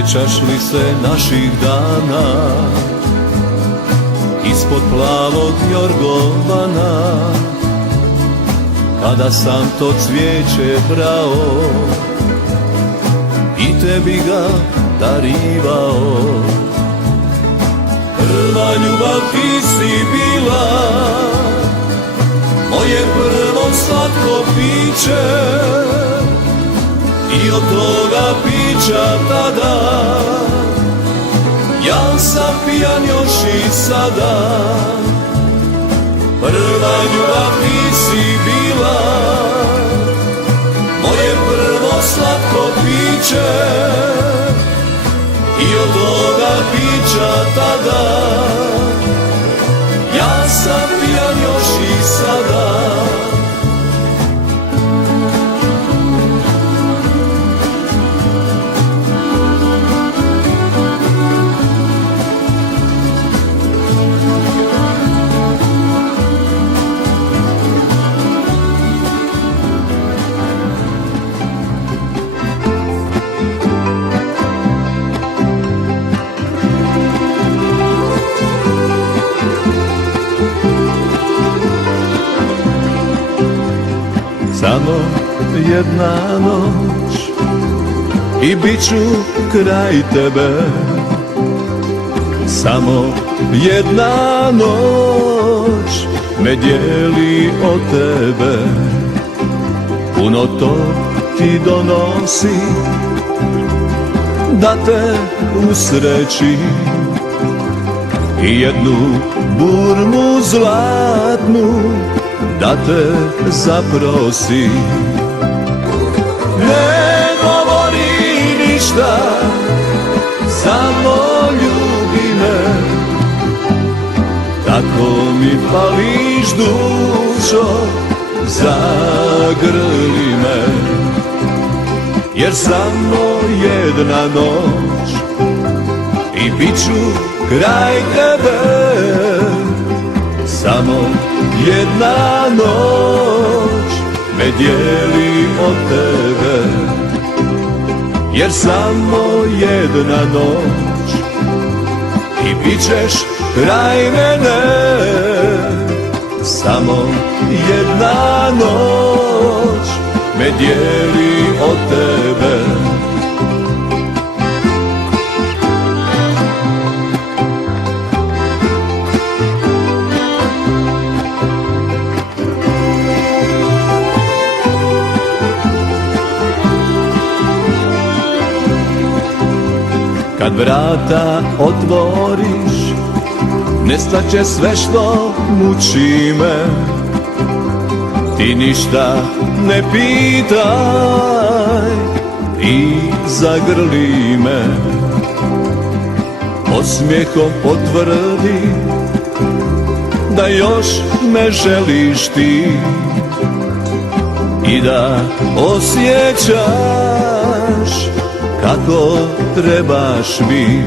Sjećaš li se naših dana ispod plavog jorgovana, kada sam to cvijeće brao i tebi ga darivao? Prva ljubav ti si bila, moje prvo slatko piće, i od toga pića tada ja sam pijan još i sada. Prva ljubav ti si bila, moje prvo slatko piće, i od toga pića tada ja sam pijan još i sada. Samo jedna noć i bit ću kraj tebe. Samo jedna noć me dijeli od tebe. Puno to ti donosi da te usreći, i jednu burmu zlatnu da te zaprosi. Ne govori ništa, samo ljubi me, tako mi pališ dušo, zagrli me. Jer samo jedna noć i bit ću kraj tebe. Samo jedna noć me dijeli od tebe. Jer samo jedna noć i bit ćeš kraj mene. Samo jedna noć me dijeli od tebe. Kad vrata otvoriš, nestaće sve što muči me. Ti ništa ne pitaj i zagrli me. Osmijehom potvrdi da još me želiš ti i da osjećaš kako trebaš mi.